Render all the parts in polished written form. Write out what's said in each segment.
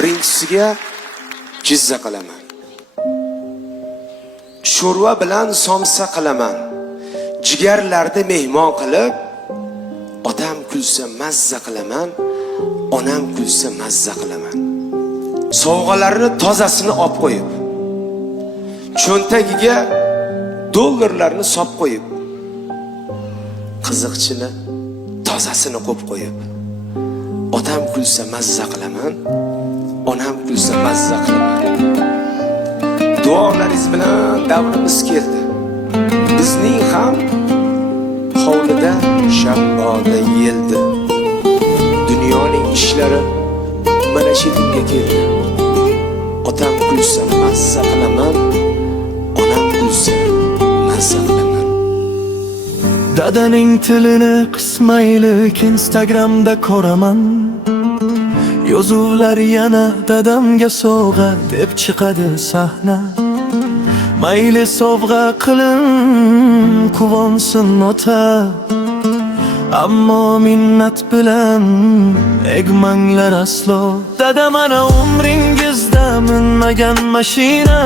Birinchisiga jizza qilaman. Sho'rva bilan somsa qilaman. Jigarlarni mehmon qilib, otam kulsa mazza qilaman, onam kulsa mazza qilaman. Sovg'alarni tozasini olib qo'yib, cho'ntagiga dollarlarni solib qo'yib, qiziqchini tozasini qo'yib qo'yib, otam kulsa mazza qilaman, onam kulsa mazza qilaman. Duolaringiz bilan davrimiz keldi. Bizning ham hovlida shabboda yeldi. Dunyoning ishlari mana shu yerga keldi. Otam kulsa mazza qilaman, onam kulsa mazza qilaman. Dadaning tilini qismaylik Instagramda ko'raman. Yozuvlar yana dadamga sovg'a deb chiqadi sahna. Mayli sovg'a qilin, quvonsin ota, ammo minnat bilan egmanglar aslo. Dada mana umringizda minmagan mashina,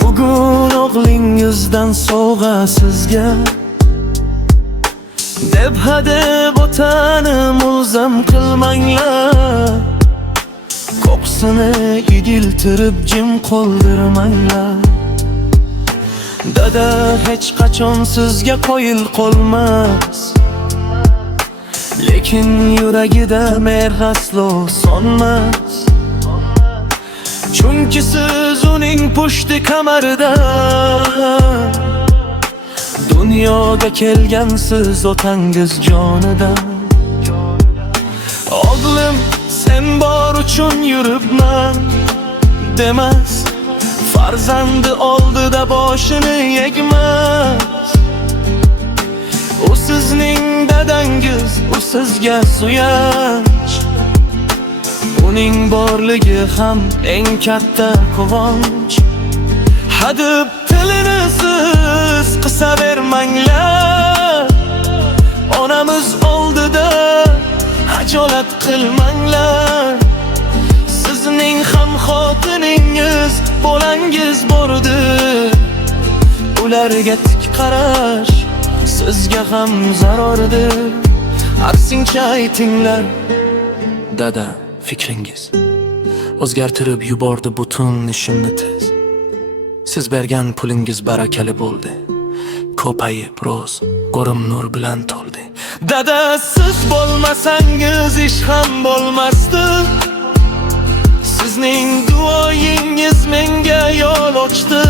bugun o'g'lingizdan sovg'a sizga deb hadeb otani mulzam qilmanglar. Ko'ksini igiltirib jim qoldirmanglar. Dada hech qachon sizga qo'yil qolmas, lekin yuragida mehr aslo sonmas. Chunki siz uning pushti kamarida dunyoga kelgansiz otangiz jonidan. O'g'lim sen bor uchun yuribman demas, farzandi oldida boshini egmas. U sizning dadangiz, u sizga suyanch. Uning borligi ham eng katta quvonch. Hadeb tilini siz qisavermanglar. Onamiz oldida hajolat qilmanglar. Sizning ham xotiningiz, bolangiz bordir. Ularga tik qarash sizga ham zarordir. Aksincha aytinglar. Dada fikringiz o'zgartirib yubordi butun ishimni tez. Siz bergan pulingiz barakali bo'ldi, ko'payib ro'z qo'rim nur bilan to'ldi. Dada siz bo'lmasangiz ish ham bo'lmasdi. Sizning duoyingiz menga yo'l ochdi.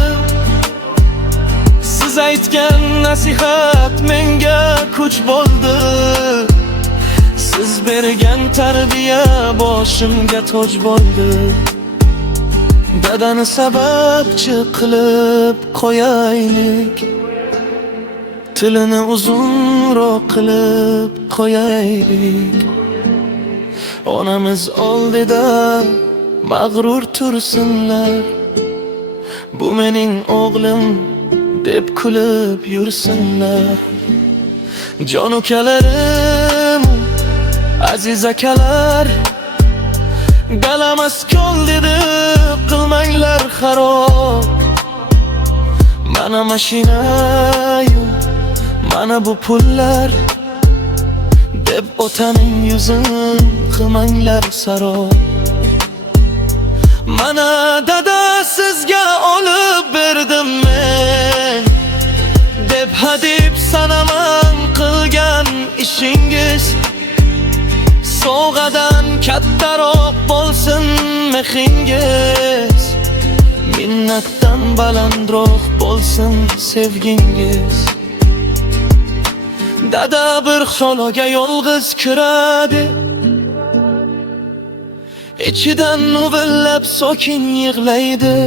Siz aytgan nasihat menga kuch bo'ldi. Siz bergan tarbiya boshimga toj bo'ldi. Dadani sababchi qilib qo'yaylik, tilini uzunroq qilib qo'yaylik. Onamiz oldida mag'rur tursinlar, bu mening o'g'lim deb kulib yursinlar. Jon ukalarim, aziz akalar, galamas kol dedi qilmanglar xarob. Mana mashinayu, mana bu pullar deb otaning yuzin qilmanglar sarob. Mana dada sizga olib berdim men deb hadeb sanaman qilgan ishingiz. Sovg'adan kattaroq bo'lsin mehringiz, minnatdan balandroq bo'lsin sevgingiz. Dada bir xolaga yolg'iz kiradi, ichidan uvillab sokin yig'laydi.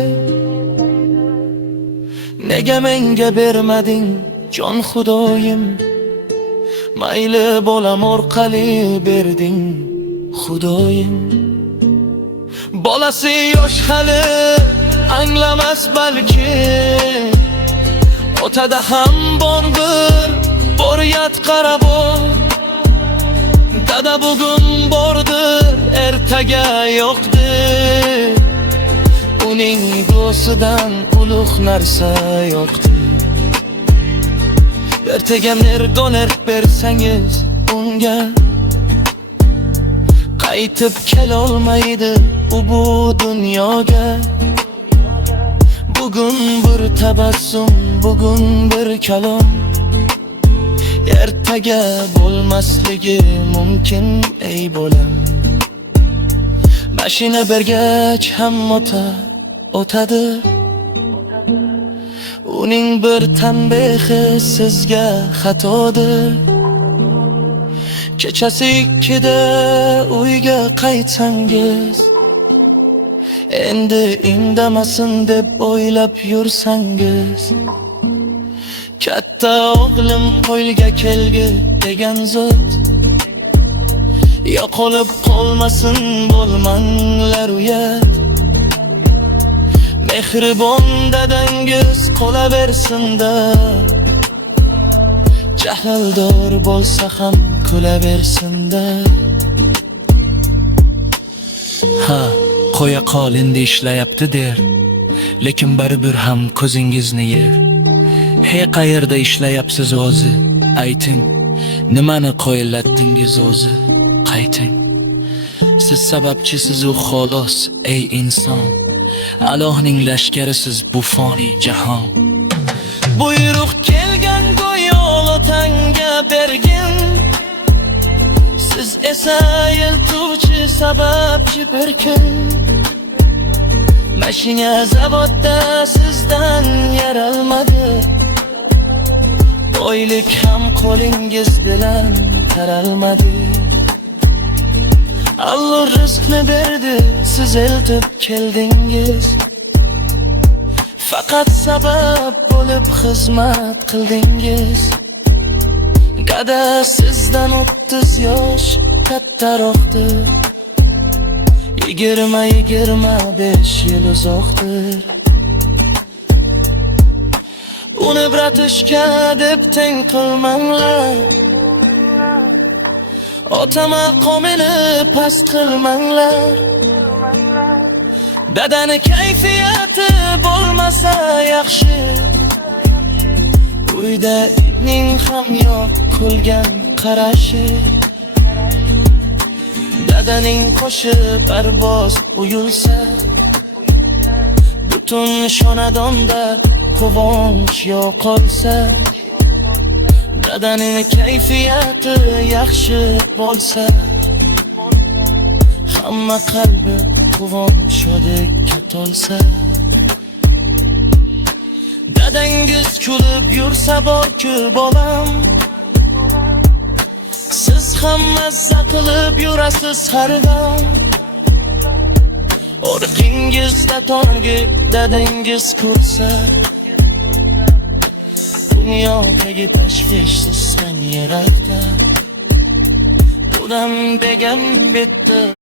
Nega menga bermading jon xudoyim, mayli bolam orqali berding xudoyim. Bolasi yosh hali anglamas balki, otada ham bordir boriyat qarab. Dada bugun bordir, ertaga yo'qdir. Uning do'stidan ulug' narsa yo'qdir. Ertaga mergoner bersangiz unga, qaytib kelolmaydi u bu dunyoga. Bugun bir tabassum, bugun bir kalom, ertaga bo'lmasligi mumkin ey bolam. Mashina bergach ham o'tadi. Uning bir tanbehi sizga xatodir. Kechasi 2da uyga qaytsangiz, endi indamasin deb o'ylab yursangiz, katta o'g'lim qo'lga kelgi degan zot yo'qolib qolmasin, bo'lmanglar uyat. Mehribon dadangiz qolaversin-da, jahldor bo'lsa ham kulaversin-da. Ha, qo'ya qol endi ishlayapti der, lekin baribir ham ko'zingizni yer. Hey, qayerda ishlayapsiz o'zi? Ayting, nimani qo'ylatdingiz o'zi? Qayting. Siz sababchisiz u xolos ey inson. Allohning lashkarisiz bu foniy jahon. Buyruq kelgan go'yo otanga bergin, siz esa eltuvchi sababchi bir kun. Mashina zavodda sizdan yaralmadi, boylik ham qo'lingiz bilan taralmadi. Allah rizqni berdi, siz eltib keldingiz, faqat sabab bo'lib xizmat qildingiz. Gada sizdan 30 yosh kattaroqdir, 20-25 yil uzoqdir. Uni bratishka deb teng qilmanglar, ota maqomini past qilmanglar. Dadani kayfiyati bo'lmasa yaxshi, uyda itning ham yo'q kulgan qarashi. Dadaning qo'shib arboz uyulsa, butun xonadonda quvonch yo'qolsa. Dadaning kayfiyati yaxshi bo'lsa, hamma qalbi quvonch shodlikka to'lsa. Dadangiz kulib yursa bor-ku bolam, siz ham mazza qilib yurasiz har dam. Orqangizda tongi dadangiz ko'rsa, dunyodagi tashvish sizdan yiroqda. Odam degan bitta